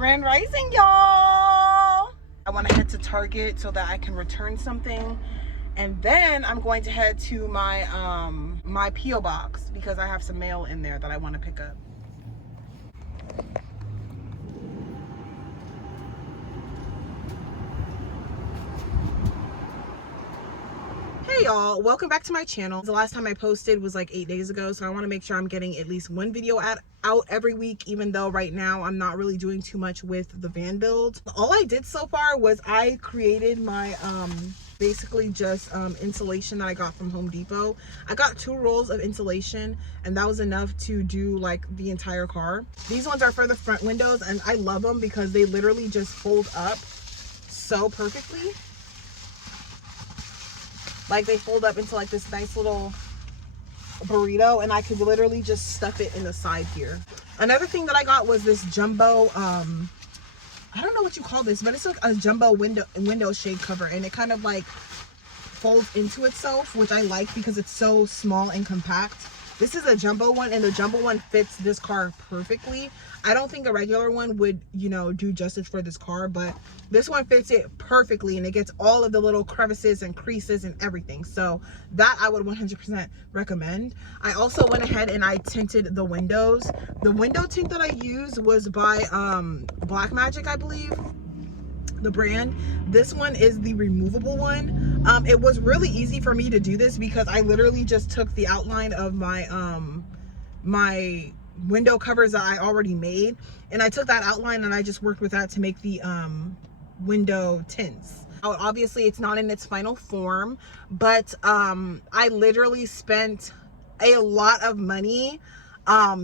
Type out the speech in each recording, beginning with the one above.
Grand Rising, y'all. I want to head to Target so that I can return something, and then I'm going to head to my my P.O. box because I have some mail in there that I want to pick up. Hey y'all, welcome back to my channel. The last time I posted was like 8 days ago, so I want to make sure I'm getting at least one video out every week, even though right now I'm not really doing too much with the van build. All I did so far was I created my basically just insulation that I got from Home Depot. I got 2 rolls of insulation, and that was enough to do like the entire car. These ones are for the front windows, and I love them because they literally just fold up so perfectly. Like they fold up into like this nice little burrito, and I could literally just stuff it in the side here. Another thing that I got was this jumbo, I don't know what you call this, but it's like a jumbo window shade cover, and it kind of like folds into itself, which I like because it's so small and compact. This is a jumbo one, and the jumbo one fits this car perfectly. I don't think a regular one would, you know, do justice for this car, but this one fits it perfectly, and it gets all of the little crevices and creases and everything. So that I would 100% recommend. I also went ahead and I tinted the windows. The window tint that I used was by Black Magic, I believe, the brand. This one is the removable one. It was really easy for me to do this because I literally just took the outline of my my window covers that I already made, and I took that outline and I just worked with that to make the window tints. Obviously it's not in its final form, but I literally spent a lot of money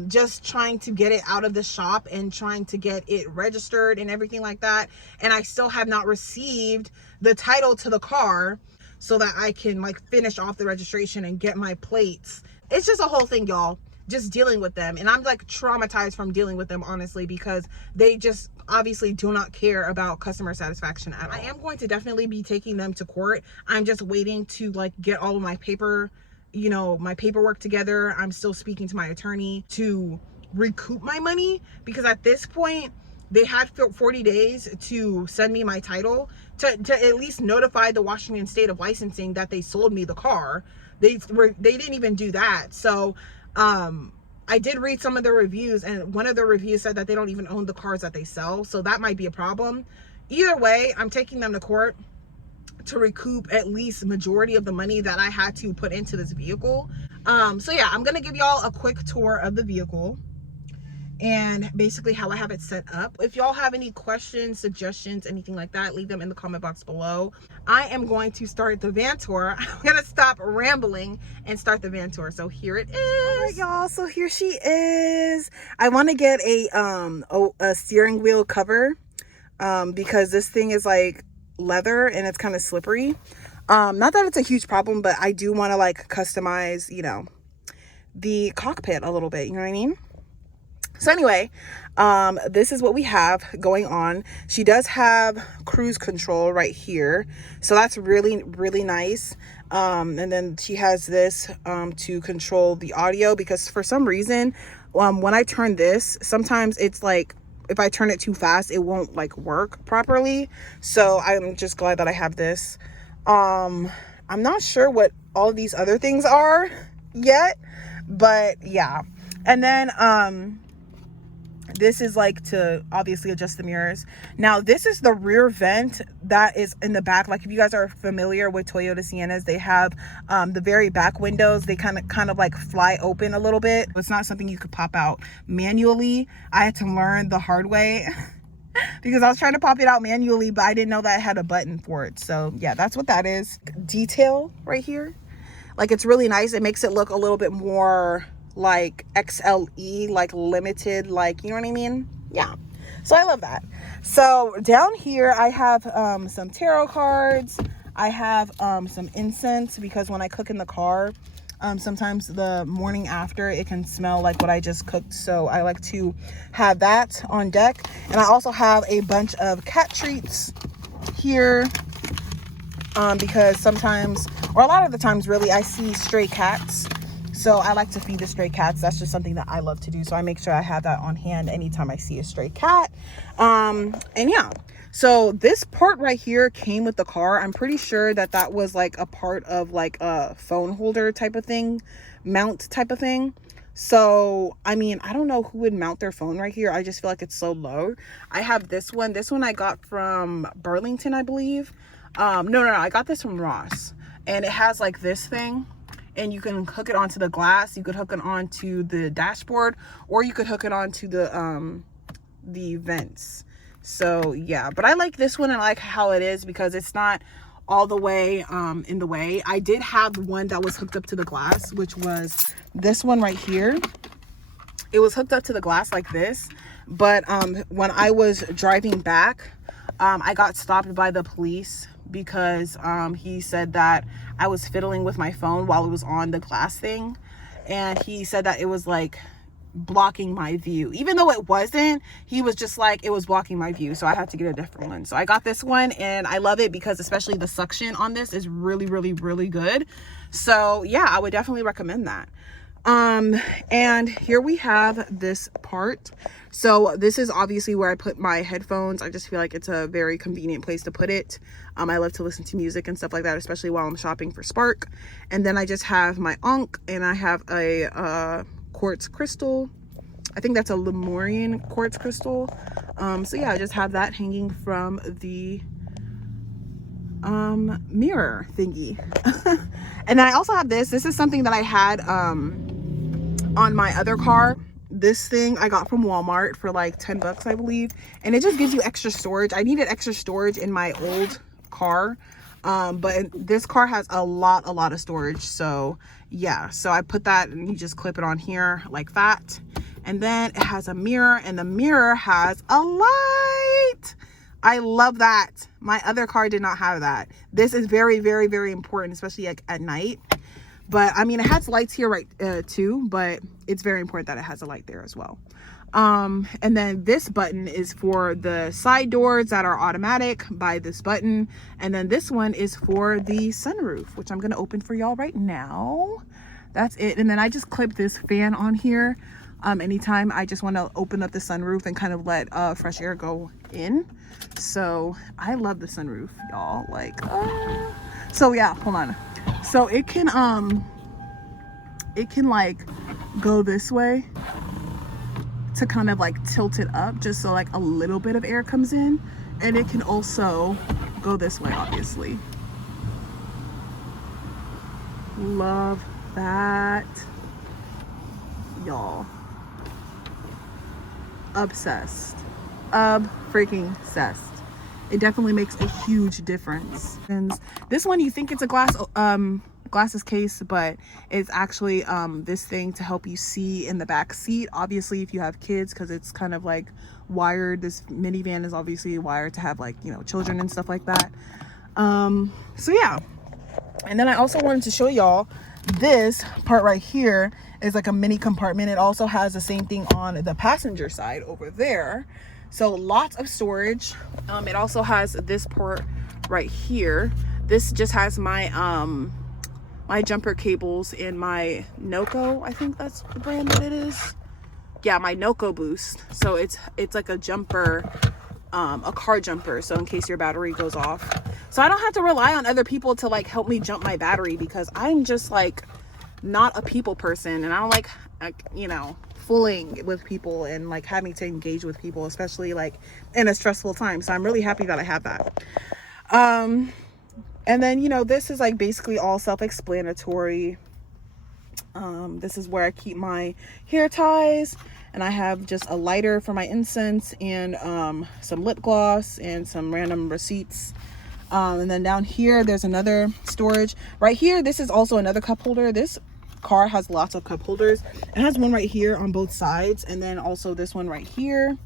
just trying to get it out of the shop and trying to get it registered and everything like that, and I still have not received the title to the car so that I can like finish off the registration and get my plates. It's just a whole thing, y'all, just dealing with them, and I'm like traumatized from dealing with them, honestly, because they just obviously do not care about customer satisfaction at all. I am going to definitely be taking them to court. I'm just waiting to like get all of my paper, you know, my paperwork together. I'm still speaking to my attorney to recoup my money, because at this point they had 40 days to send me my title, to at least notify the Washington State of Licensing that they sold me the car. They didn't even do that. So I did read some of the reviews, and one of the reviews said that they don't even own the cars that they sell, so that might be a problem. Either way, I'm taking them to court to recoup at least majority of the money that I had to put into this vehicle. So yeah, I'm gonna give y'all a quick tour of the vehicle and basically how I have it set up. If y'all have any questions, suggestions, anything like that, leave them in the comment box below. I am going to start the van tour. I'm gonna stop rambling and start the van tour. So here it is. All right, y'all, so here she is. I want to get a steering wheel cover because this thing is like leather and it's kind of slippery. Not that it's a huge problem, but I do want to like customize, you know, the cockpit a little bit, you know what I mean? So anyway, this is what we have going on. She does have cruise control right here, so that's really, really nice. And then she has this to control the audio, because for some reason, when I turn this, sometimes it's like, if I turn it too fast, it won't like work properly. So I'm just glad that I have this. I'm not sure what all these other things are yet, but yeah. And then this is like to obviously adjust the mirrors. Now this is the rear vent that is in the back. Like if you guys are familiar with Toyota Siennas, they have the very back windows, they kind of like fly open a little bit. It's not something you could pop out manually. I had to learn the hard way because I was trying to pop it out manually, but I didn't know that I had a button for it. So yeah, that's what that is. Detail right here, like it's really nice. It makes it look a little bit more like XLE, like limited, like, you know what I mean? Yeah, so I love that. So down here I have some tarot cards. I have some incense, because when I cook in the car, sometimes the morning after it can smell like what I just cooked, so I like to have that on deck. And I also have a bunch of cat treats here, because sometimes, or a lot of the times really, I see stray cats. So I like to feed the stray cats. That's just something that I love to do. So I make sure I have that on hand anytime I see a stray cat. And yeah, so this part right here came with the car. I'm pretty sure that that was like a part of like a phone holder type of thing, mount type of thing. So I mean, I don't know who would mount their phone right here. I just feel like it's so low. I have this one I got from Burlington, I believe. No, I got this from Ross, and it has like this thing, and you can hook it onto the glass. You could hook it onto the dashboard, or you could hook it onto the vents. So yeah, but I like this one. I like how it is because it's not all the way in the way. I did have one that was hooked up to the glass, which was this one right here. It was hooked up to the glass like this, but when I was driving back, I got stopped by the police because he said that I was fiddling with my phone while it was on the glass thing, and he said that it was like blocking my view, even though it wasn't. He was just like, it was blocking my view, so I had to get a different one. So I got this one, and I love it because especially the suction on this is really good. So yeah, I would definitely recommend that. And here we have this part. So this is obviously where I put my headphones. I just feel like it's a very convenient place to put it. I love to listen to music and stuff like that, especially while I'm shopping for Spark. And then I just have my Ankh, and I have a quartz crystal. I think that's a Lemurian quartz crystal. So yeah, I just have that hanging from the mirror thingy. And then I also have this is something that I had on my other car. This thing I got from Walmart for like 10 bucks, I believe, and it just gives you extra storage. I needed extra storage in my old car, but this car has a lot of storage. So yeah, so I put that, and you just clip it on here like that. And then it has a mirror, and the mirror has a light. I love that. My other car did not have that. This is very important, especially like at night. But I mean, it has lights here right too, but it's very important that it has a light there as well. And then this button is for the side doors that are automatic by this button. And then this one is for the sunroof, which I'm going to open for y'all right now. That's it. And then I just clip this fan on here anytime I just want to open up the sunroof and kind of let fresh air go in. So I love the sunroof, y'all. Like, so yeah, hold on. So it can like go this way to kind of like tilt it up just so like a little bit of air comes in, and it can also go this way, obviously. Love that, y'all. Obsessed. Freaking obsessed. It definitely makes a huge difference. And this one, you think it's a glasses case, but it's actually this thing to help you see in the back seat, obviously if you have kids, because it's kind of like wired. This minivan is obviously wired to have like, you know, children and stuff like that. So yeah. And then I also wanted to show y'all this part right here is like a mini compartment. It also has the same thing on the passenger side over there. So lots of storage. It also has this port right here. This just has my my jumper cables and my Noco. I think that's the brand that it is. Yeah, my Noco boost. So it's like a jumper, a car jumper. So in case your battery goes off. So I don't have to rely on other people to like help me jump my battery, because I'm just like not a people person, and I don't like you know, fooling with people and like having to engage with people, especially like in a stressful time. So I'm really happy that I have that. And then, you know, this is like basically all self-explanatory. This is where I keep my hair ties, and I have just a lighter for my incense, and some lip gloss and some random receipts. And then down here there's another storage right here. This is also another cup holder. This car has lots of cup holders. It has one right here on both sides, and then also this one right here.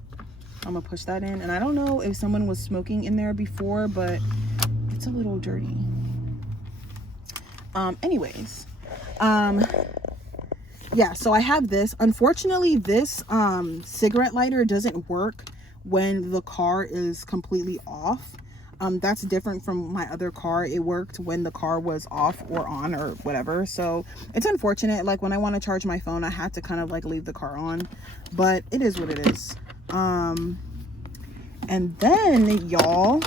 I'm gonna push that in, and I don't know if someone was smoking in there before, but it's a little dirty. Anyways, yeah, so I have this. Unfortunately, this cigarette lighter doesn't work when the car is completely off. That's different from my other car. It worked when the car was off or on or whatever. So it's unfortunate. Like when I want to charge my phone, I had to kind of like leave the car on, but it is what it is. And then y'all,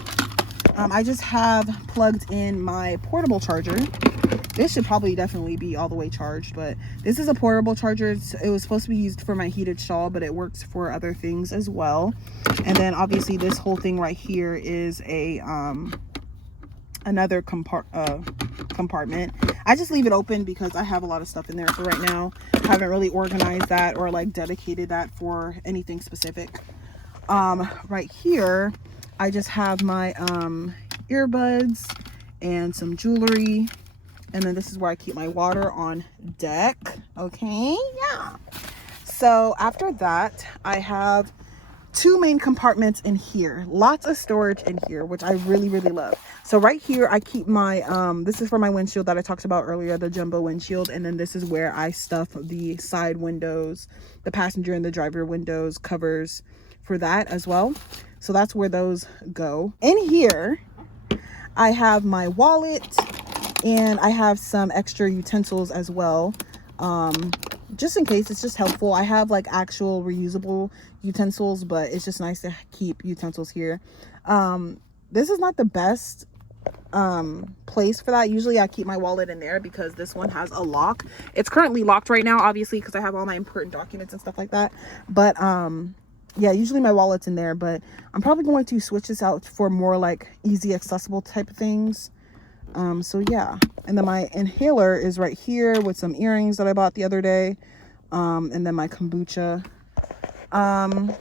I just have plugged in my portable charger. This should probably definitely be all the way charged, but this is a portable charger. It was supposed to be used for my heated shawl, but it works for other things as well. And then obviously this whole thing right here is a another compartment. I just leave it open because I have a lot of stuff in there for right now. I haven't really organized that or like dedicated that for anything specific. Right here I just have my earbuds and some jewelry. And then this is where I keep my water on deck. Okay, yeah. So after that, I have two main compartments in here. Lots of storage in here, which I really, really love. So right here, I keep my, this is for my windshield that I talked about earlier, the jumbo windshield. And then this is where I stuff the side windows, the passenger and the driver windows covers for that as well. So that's where those go. In here, I have my wallet. And I have some extra utensils as well, just in case. It's just helpful. I have like actual reusable utensils, but it's just nice to keep utensils here. This is not the best place for that. Usually I keep my wallet in there because this one has a lock. It's currently locked right now, obviously, because I have all my important documents and stuff like that. But yeah, usually my wallet's in there, but I'm probably going to switch this out for more like easy accessible type of things. So yeah, and then my inhaler is right here with some earrings that I bought the other day, and then my kombucha, and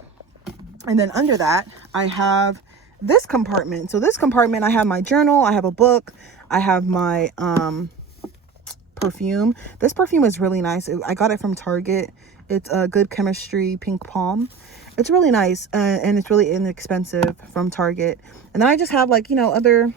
then under that I have this compartment. So this compartment, I have my journal, I have a book, I have my perfume. This perfume is really nice. I got it from Target. It's a Good Chemistry Pink Palm. It's really nice, and it's really inexpensive from Target. And then I just have like, you know, other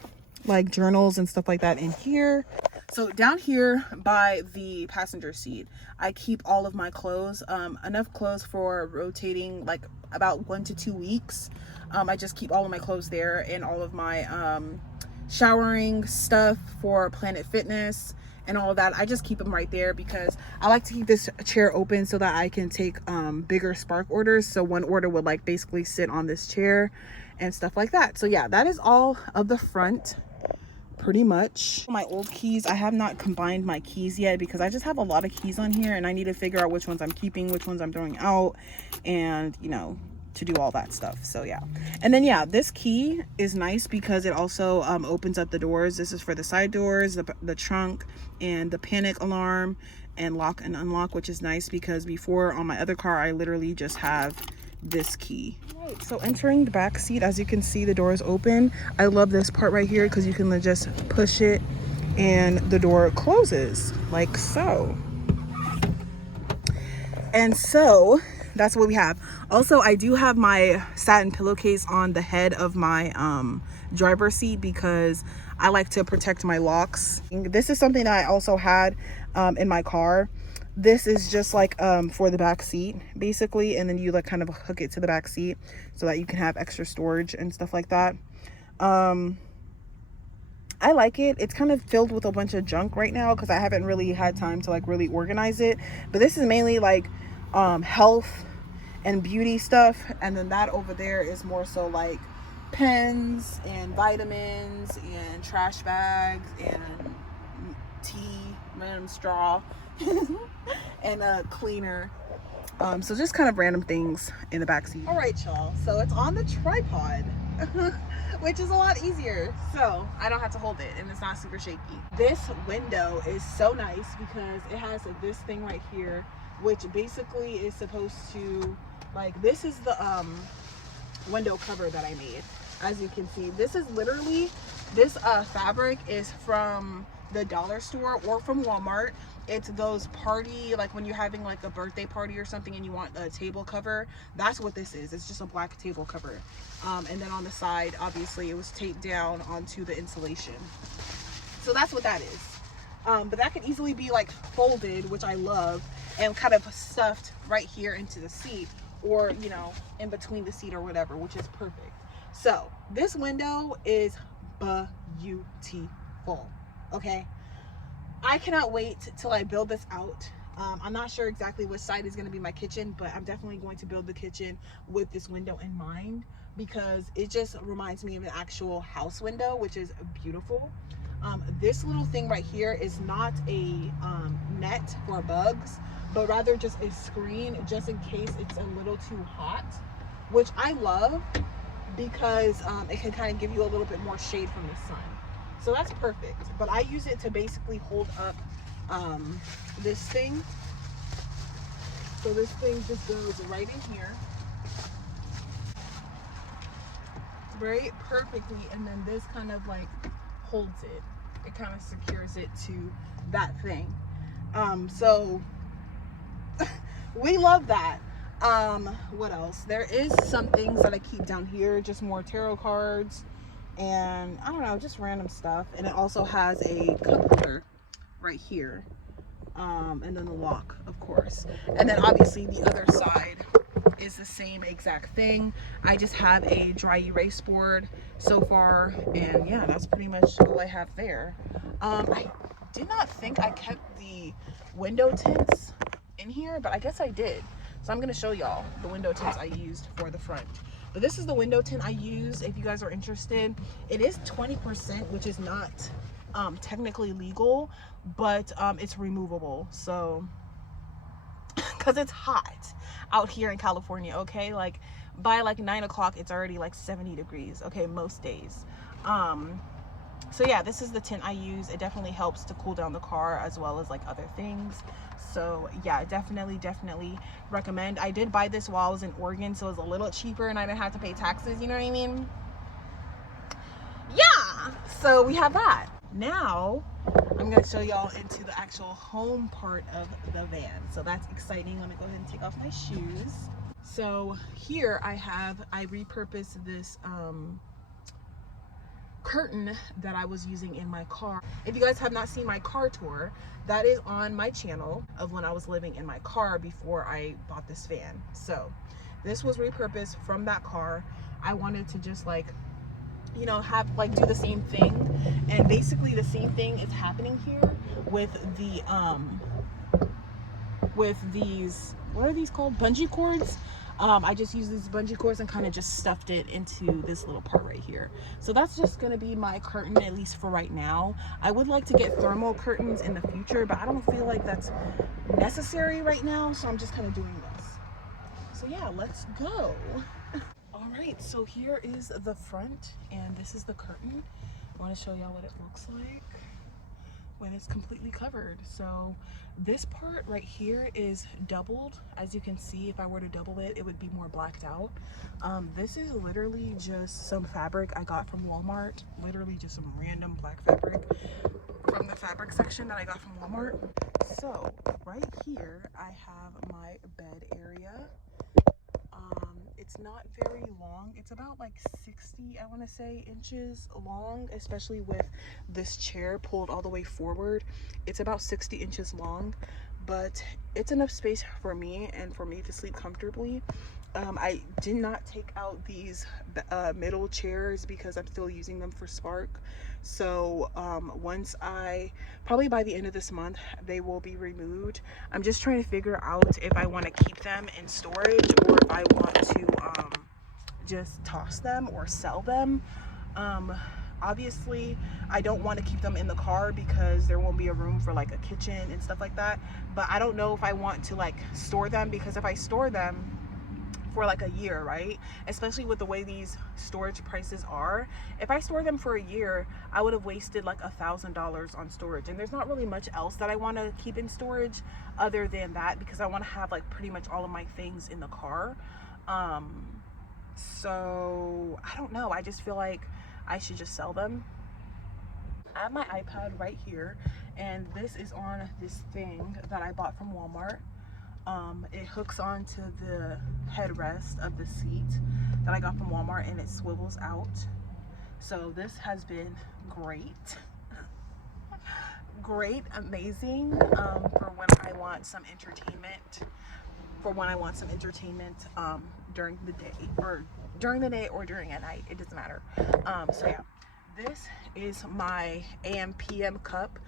like journals and stuff like that in here. So down here by the passenger seat, I keep all of my clothes, enough clothes for rotating like about 1 to 2 weeks. I just keep all of my clothes there, and all of my showering stuff for Planet Fitness and all of that. I just keep them right there because I like to keep this chair open so that I can take bigger Spark orders. So one order would like basically sit on this chair and stuff like that. So yeah, that is all of the front. Pretty much. My old keys, I have not combined my keys yet because I just have a lot of keys on here, and I need to figure out which ones I'm keeping, which ones I'm throwing out, and you know, to do all that stuff. So yeah, and then yeah, this key is nice because it also opens up the doors. This is for the side doors, the trunk, and the panic alarm and lock and unlock, which is nice because before on my other car I literally just have this key. Right, so entering the back seat, as you can see, the door is open. I love this part right here because you can just push it and the door closes like so. And so that's what we have. Also, I do have my satin pillowcase on the head of my driver's seat because I like to protect my locks. This is something that I also had in my car. This is just like for the back seat basically, and then you like kind of hook it to the back seat so that you can have extra storage and stuff like that. I like it. It's kind of filled with a bunch of junk right now because I haven't really had time to like really organize it, but this is mainly like health and beauty stuff, and then that over there is more so like pens and vitamins and trash bags and tea, random straw and a cleaner, so just kind of random things in the back seat. All right, y'all, so it's on the tripod which is a lot easier, so I don't have to hold it and it's not super shaky. This window is so nice because it has this thing right here, which basically is supposed to, like, this is the window cover that I made. As you can see, this is literally, this fabric is from the dollar store or from Walmart. It's those party, like when you're having like a birthday party or something and you want a table cover, that's what this is. It's just a black table cover, and then on the side obviously it was taped down onto the insulation, so that's what that is. But that could easily be like folded, which I love, and kind of stuffed right here into the seat, or you know, in between the seat or whatever, which is perfect. So this window is beautiful. Okay, I cannot wait till I build this out. I'm not sure exactly which side is going to be my kitchen, but I'm definitely going to build the kitchen with this window in mind, because it just reminds me of an actual house window, which is beautiful. This little thing right here is not a net for bugs, but rather just a screen just in case it's a little too hot, which I love, because it can kind of give you a little bit more shade from the sun. So that's perfect. But I use it to basically hold up this thing. So this thing just goes right in here, right, perfectly, and then this kind of like holds it. It kind of secures it to that thing. So we love that. What else? There is some things that I keep down here, just more tarot cards and I don't know, just random stuff. And it also has a cup holder right here. And then the lock, of course. And then obviously the other side is the same exact thing. I just have a dry erase board so far, and yeah, that's pretty much all I have there. I did not think I kept the window tints in here, but I guess I did. So I'm gonna show y'all the window tints I used for the front. But this is the window tint I use if you guys are interested. It is 20%, which is not technically legal, but it's removable. So because it's hot out here in California, okay, like by like 9 o'clock it's already like 70 degrees, okay, most days. So yeah, this is the tint I use. It definitely helps to cool down the car as well as like other things. So yeah, definitely recommend. I did buy this while I was in Oregon, so it was a little cheaper and I didn't have to pay taxes, you know what I mean? Yeah, so we have that. Now I'm going to show y'all into the actual home part of the van. So that's exciting. Let me go ahead and take off my shoes. So here I repurposed this curtain that I was using in my car. If you guys have not seen my car tour, that is on my channel of when I was living in my car before I bought this van. So this was repurposed from that car. I wanted to just like, you know, have like do the same thing, and basically the same thing is happening here with the with these, what are these called, bungee cords. I just used these bungee cords and kind of just stuffed it into this little part right here. So that's just gonna be my curtain, at least for right now. I would like to get thermal curtains in the future, but I don't feel like that's necessary right now, so I'm just kind of doing this. So yeah, let's go. All right, so here is the front, and this is the curtain. I want to show y'all what it looks like when it's completely covered. So this part right here is doubled. As you can see, if I were to double it, it would be more blacked out. This is literally just some fabric I got from Walmart, literally just some random black fabric from the fabric section that I got from Walmart. So right here I have my bed area. It's not very long. It's about like 60, I want to say, inches long, especially with this chair pulled all the way forward. It's about 60 inches long, but it's enough space for me and for me to sleep comfortably. I did not take out these middle chairs because I'm still using them for Spark. So once probably by the end of this month, they will be removed. I'm just trying to figure out if I want to keep them in storage or if I want to just toss them or sell them. Obviously I don't want to keep them in the car because there won't be a room for like a kitchen and stuff like that. But I don't know if I want to like store them, because if I store them for like a year, right, especially with the way these storage prices are, if I store them for a year, I would have wasted like $1,000 on storage, and there's not really much else that I want to keep in storage other than that, because I want to have like pretty much all of my things in the car. So I don't know, I just feel like I should just sell them. I have my iPad right here, and this is on this thing that I bought from Walmart. It hooks onto the headrest of the seat that I got from Walmart, and it swivels out. So this has been great. Great, amazing, for when I want some entertainment. During the day, or during the day or during at night, it doesn't matter. So yeah, this is my AM PM cup.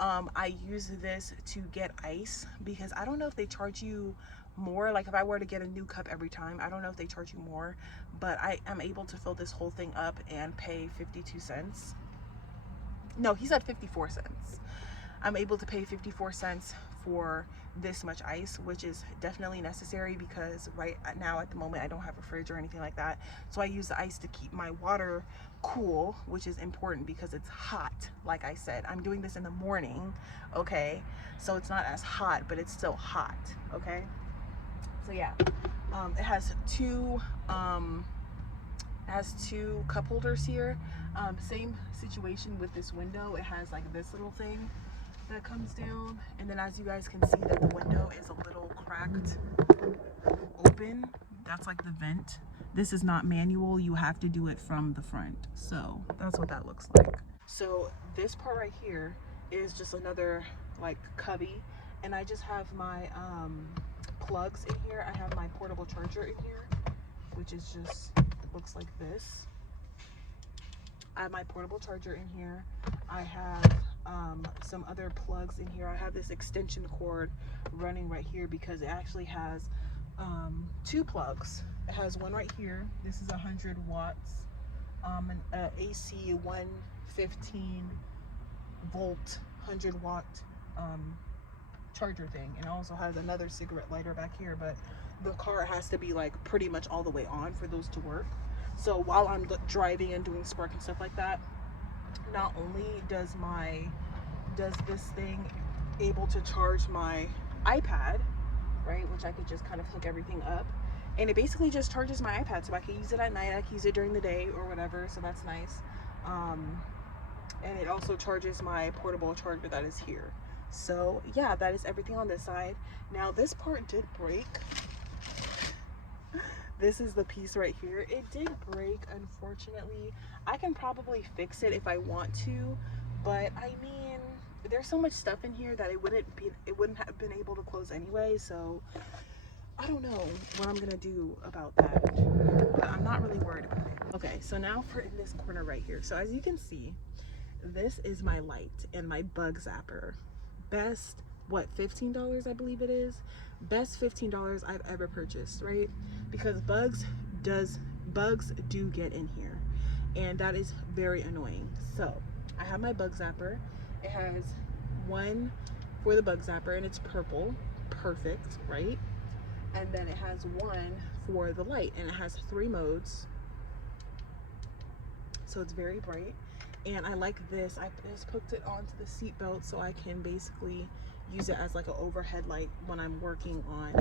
I use this to get ice because I don't know if they charge you more. Like if I were to get a new cup every time, I don't know if they charge you more, but I am able to fill this whole thing up and pay 52 cents. No, he said 54 cents. I'm able to pay 54 cents for this much ice, which is definitely necessary because right now at the moment I don't have a fridge or anything like that. So I use the ice to keep my water cool, which is important because it's hot. Like I said, I'm doing this in the morning, okay? So it's not as hot, but it's still hot, okay? So yeah, it has two cup holders here. Same situation with this window. It has like this little thing that comes down, and then as you guys can see that the window is a little cracked open. That's like the vent. This is not manual, you have to do it from the front. So that's what that looks like. So this part right here is just another like cubby, and I just have my plugs in here. I have my portable charger in here, which is just looks like this. I have my portable charger in here. I have some other plugs in here. I have this extension cord running right here because it actually has two plugs. It has one right here. This is 100 watts, an AC 115 volt 100 watt charger thing, and it also has another cigarette lighter back here, but the car has to be like pretty much all the way on for those to work. So while I'm driving and doing spark and stuff like that, not only does this thing able to charge my iPad, right, which I could just kind of hook everything up, and it basically just charges my iPad, so I can use it at night, I can use it during the day or whatever, so that's nice. And it also charges my portable charger that is here. So yeah, that is everything on this side. Now this part did break. This is the piece right here. It did break, unfortunately. I can probably fix it if I want to, but I mean, there's so much stuff in here that it wouldn't have been able to close anyway, so I don't know what I'm gonna do about that, but I'm not really worried about it. Okay, so now for in this corner right here. So as you can see, this is my light and my bug zapper. Best, what, $15 I believe it is. Best $15 I've ever purchased, right? Because bugs do get in here, and that is very annoying. So I have my bug zapper. It has one for the bug zapper and it's purple, perfect, right? And then it has one for the light, and it has 3 modes, so it's very bright. And I like this. I just hooked it onto the seat belt so I can basically use it as like an overhead light when I'm working on,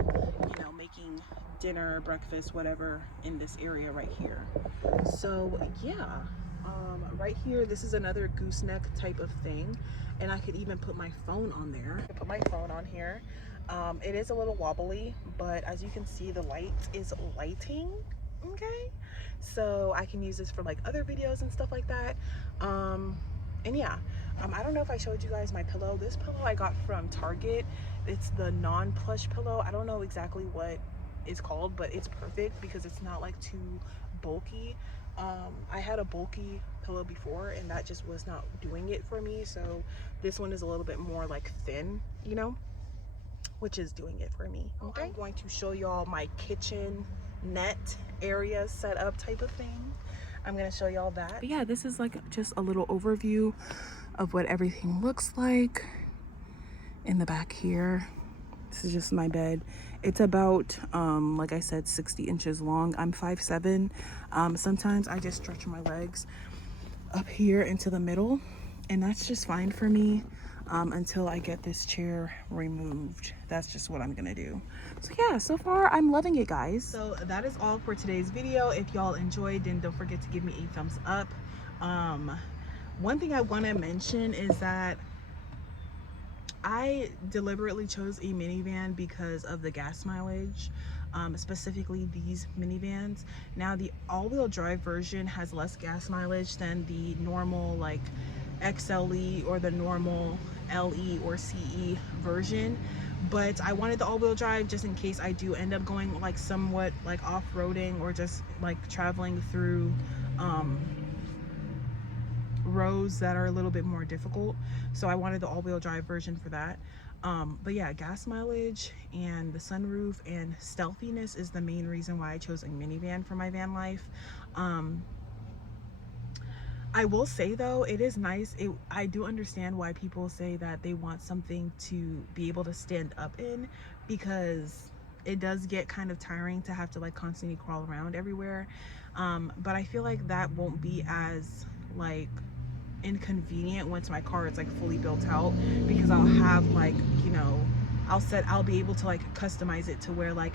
you know, making dinner, breakfast, whatever in this area right here. So yeah, right here, this is another gooseneck type of thing, and I could even put my phone on there. I put my phone on here. It is a little wobbly, but as you can see, the light is lighting, okay? So I can use this for like other videos and stuff like that. And yeah, I don't know if I showed you guys my pillow. This pillow I got from Target. It's the non-plush pillow. I don't know exactly what it's called, but it's perfect because it's not like too bulky. I had a bulky pillow before and that just was not doing it for me, so this one is a little bit more like thin, you know, which is doing it for me. Okay, I'm going to show y'all my kitchen net area set up type of thing. I'm gonna show y'all that. But yeah, this is like just a little overview of what everything looks like in the back here. This is just my bed. It's about like I said, 60 inches long. I'm 5'7". Sometimes I just stretch my legs up here into the middle, and that's just fine for me until I get this chair removed. That's just what I'm gonna do. So yeah, so far I'm loving it, guys. So that is all for today's video. If y'all enjoyed, then don't forget to give me a thumbs up. One thing I want to mention is that I deliberately chose a minivan because of the gas mileage, specifically these minivans. Now the all-wheel drive version has less gas mileage than the normal like XLE or the normal LE or CE version, but I wanted the all-wheel drive just in case I do end up going like somewhat like off-roading or just like traveling through roads that are a little bit more difficult. So I wanted the all-wheel drive version for that. But yeah, gas mileage and the sunroof and stealthiness is the main reason why I chose a minivan for my van life. I will say though, it is nice. I do understand why people say that they want something to be able to stand up in, because it does get kind of tiring to have to like constantly crawl around everywhere. But I feel like that won't be as like inconvenient once my car is like fully built out, because I'll have like, you know, I'll be able to like customize it to where like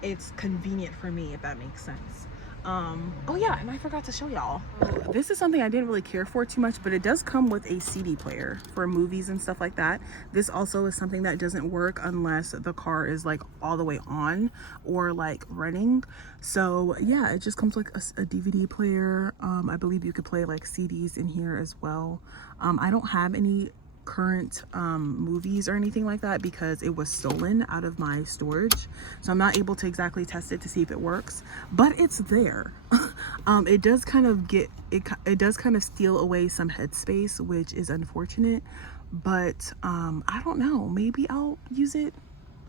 it's convenient for me, if that makes sense. Oh yeah, and I forgot to show y'all, this is something I didn't really care for too much, but it does come with a CD player for movies and stuff like that. This also is something that doesn't work unless the car is like all the way on or like running. So yeah, it just comes like a DVD player. I believe you could play like CDs in here as well. I don't have any current movies or anything like that because it was stolen out of my storage, so I'm not able to exactly test it to see if it works, but it's there. It does kind of it does kind of steal away some headspace, which is unfortunate, but I don't know, maybe I'll use it.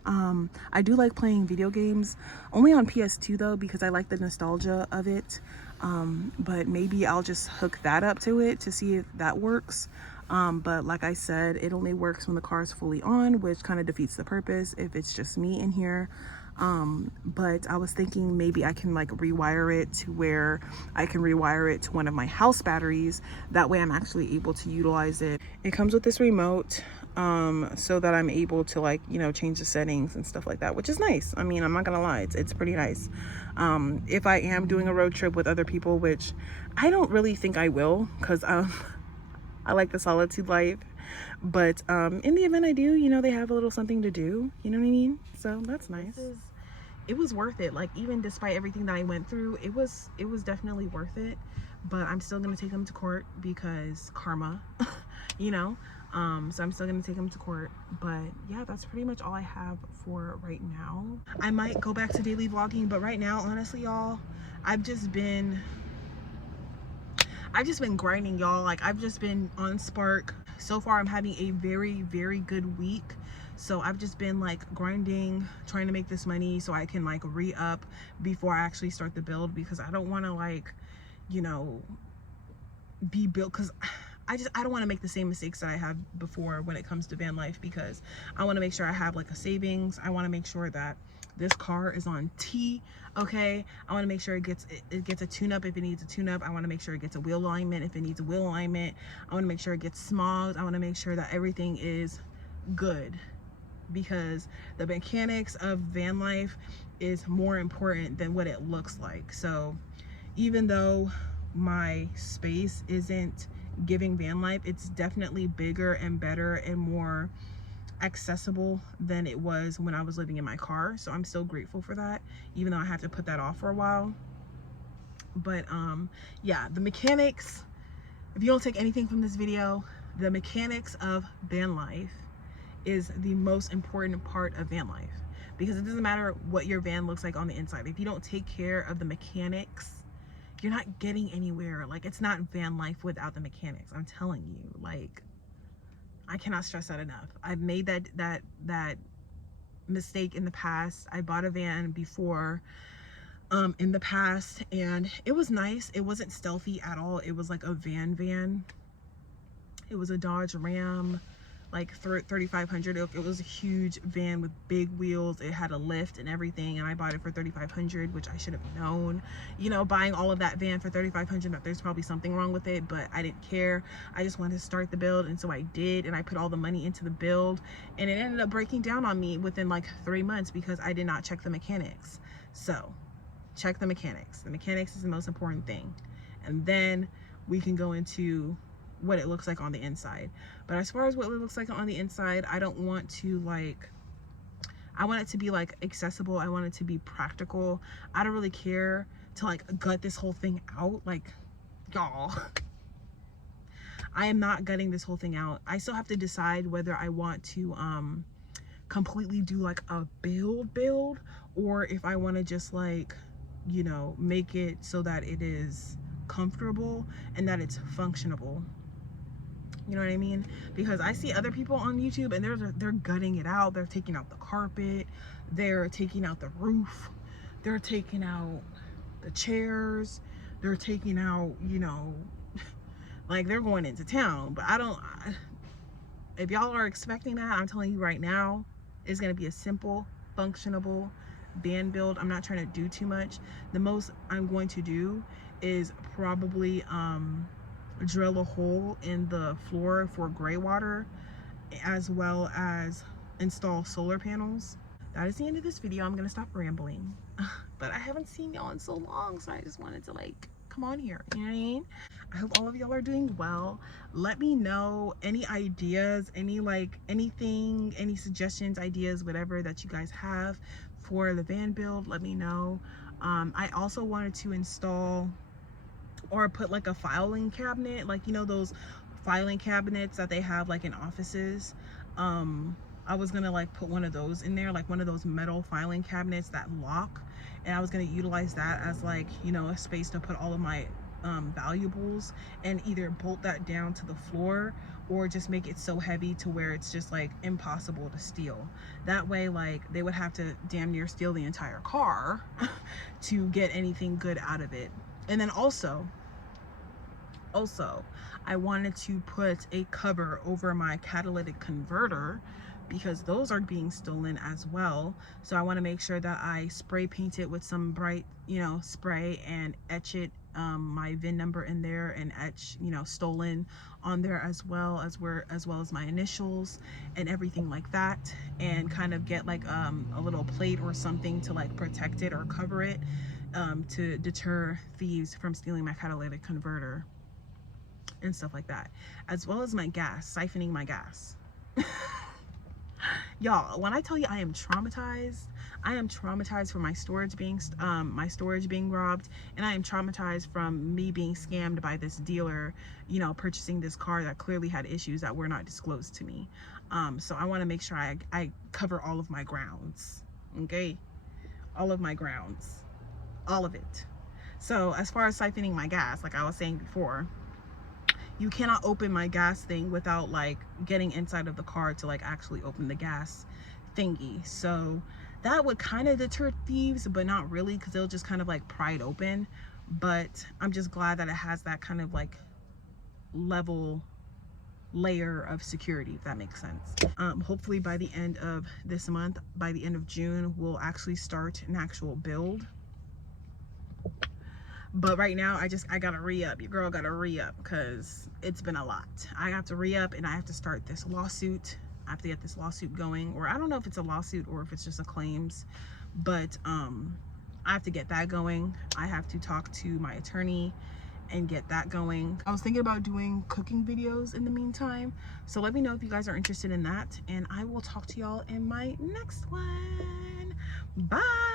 I do like playing video games, only on PS2 though, because I like the nostalgia of it. But maybe I'll just hook that up to it to see if that works. But like I said, it only works when the car is fully on, which kind of defeats the purpose if it's just me in here. But I was thinking maybe I can like rewire it to where I can rewire it to one of my house batteries. That way I'm actually able to utilize it. It comes with this remote, so that I'm able to like, you know, change the settings and stuff like that, which is nice. I mean, I'm not gonna lie, it's pretty nice. If I am doing a road trip with other people, which I don't really think I will, because I like the solitude life, but in the event I do, you know, they have a little something to do, you know what I mean? So that's nice. It was worth it. Like, even despite everything that I went through, it was definitely worth it. But I'm still gonna take them to court because karma, you know. So I'm still gonna take them to court. But yeah, that's pretty much all I have for right now. I might go back to daily vlogging, but right now, honestly, y'all, I've just been grinding, y'all. Like, I've just been on Spark. So far I'm having a very, very good week. So I've just been like grinding, trying to make this money so I can like re-up before I actually start the build, because I don't want to like, you know, be built, because I don't want to make the same mistakes that I have before when it comes to van life, because I want to make sure I have like a savings. I want to make sure that this car is on T, okay? I want to make sure it gets a tune-up if it needs a tune-up. I want to make sure it gets a wheel alignment if it needs a wheel alignment. I want to make sure it gets smogged. I want to make sure that everything is good, because the mechanics of van life is more important than what it looks like. So even though my space isn't giving van life, it's definitely bigger and better and more accessible than it was when I was living in my car. So I'm still grateful for that, even though I have to put that off for a while. But yeah, the mechanics, if you don't take anything from this video, the mechanics of van life is the most important part of van life, because it doesn't matter what your van looks like on the inside. If you don't take care of the mechanics, you're not getting anywhere. Like, it's not van life without the mechanics. I'm telling you, like, I cannot stress that enough. I've made that mistake in the past. I bought a van before in the past, and it was nice. It wasn't stealthy at all. It was like a van. It was a Dodge Ram, like 3500. It was a huge van with big wheels. It had a lift and everything, and I bought it for 3500, which I should have known, you know, buying all of that van for 3500, that there's probably something wrong with it, but I didn't care. I just wanted to start the build, and so I did, and I put all the money into the build, and it ended up breaking down on me within like 3 months because I did not check the mechanics. So check the mechanics. The mechanics is the most important thing, and then we can go into what it looks like on the inside. But as far as what it looks like on the inside, I don't want to like, I want it to be like accessible. I want it to be practical. I don't really care to like gut this whole thing out. Like, y'all, I am not gutting this whole thing out. I still have to decide whether I want to completely do like a build, or if I want to just like, you know, make it so that it is comfortable and that it's functionable. You know what I mean? Because I see other people on YouTube and they're gutting it out. They're taking out the carpet, they're taking out the roof, they're taking out the chairs, they're taking out, you know, like they're going into town. But if y'all are expecting that, I'm telling you right now, it's gonna be a simple, functionable band build. I'm not trying to do too much. The most I'm going to do is probably drill a hole in the floor for gray water, as well as install solar panels. That is the end of this video. I'm gonna stop rambling. But I haven't seen y'all in so long, so I just wanted to like come on here, you know what I mean? I hope all of y'all are doing well. Let me know any ideas, any like anything, any suggestions, ideas, whatever that you guys have for the van build. Let me know. I also wanted to install or put like a filing cabinet, like, you know, those filing cabinets that they have like in offices. I was gonna like put one of those in there, like one of those metal filing cabinets that lock, and I was gonna utilize that as like, you know, a space to put all of my valuables, and either bolt that down to the floor or just make it so heavy to where it's just like impossible to steal. That way, like, they would have to damn near steal the entire car to get anything good out of it. And then also I wanted to put a cover over my catalytic converter, because those are being stolen as well. So I want to make sure that I spray paint it with some bright, you know, spray, and etch it, my VIN number in there, and etch, you know, stolen on there, as well as my initials and everything like that, and kind of get like a little plate or something to like protect it or cover it, to deter thieves from stealing my catalytic converter and stuff like that, as well as my gas, siphoning my gas. Y'all, when I tell you I am traumatized for my storage being robbed, and I am traumatized from me being scammed by this dealer, you know, purchasing this car that clearly had issues that were not disclosed to me. So I want to make sure I cover all of my grounds, okay? All of my grounds, all of it. So as far as siphoning my gas, like I was saying before, you cannot open my gas thing without like getting inside of the car to like actually open the gas thingy. So that would kind of deter thieves, but not really, because they'll just kind of like pry it open. But I'm just glad that it has that kind of like layer of security, if that makes sense. Hopefully by the end of this month, by the end of June, we'll actually start an actual build. But right now, I gotta re-up. Your girl gotta re-up, because it's been a lot. I have to re-up, and I have to start this lawsuit. I have to get this lawsuit going, or I don't know if it's a lawsuit or if it's just a claims, but I have to get that going. I have to talk to my attorney and get that going. I was thinking about doing cooking videos in the meantime, so let me know if you guys are interested in that, and I will talk to y'all in my next one. Bye.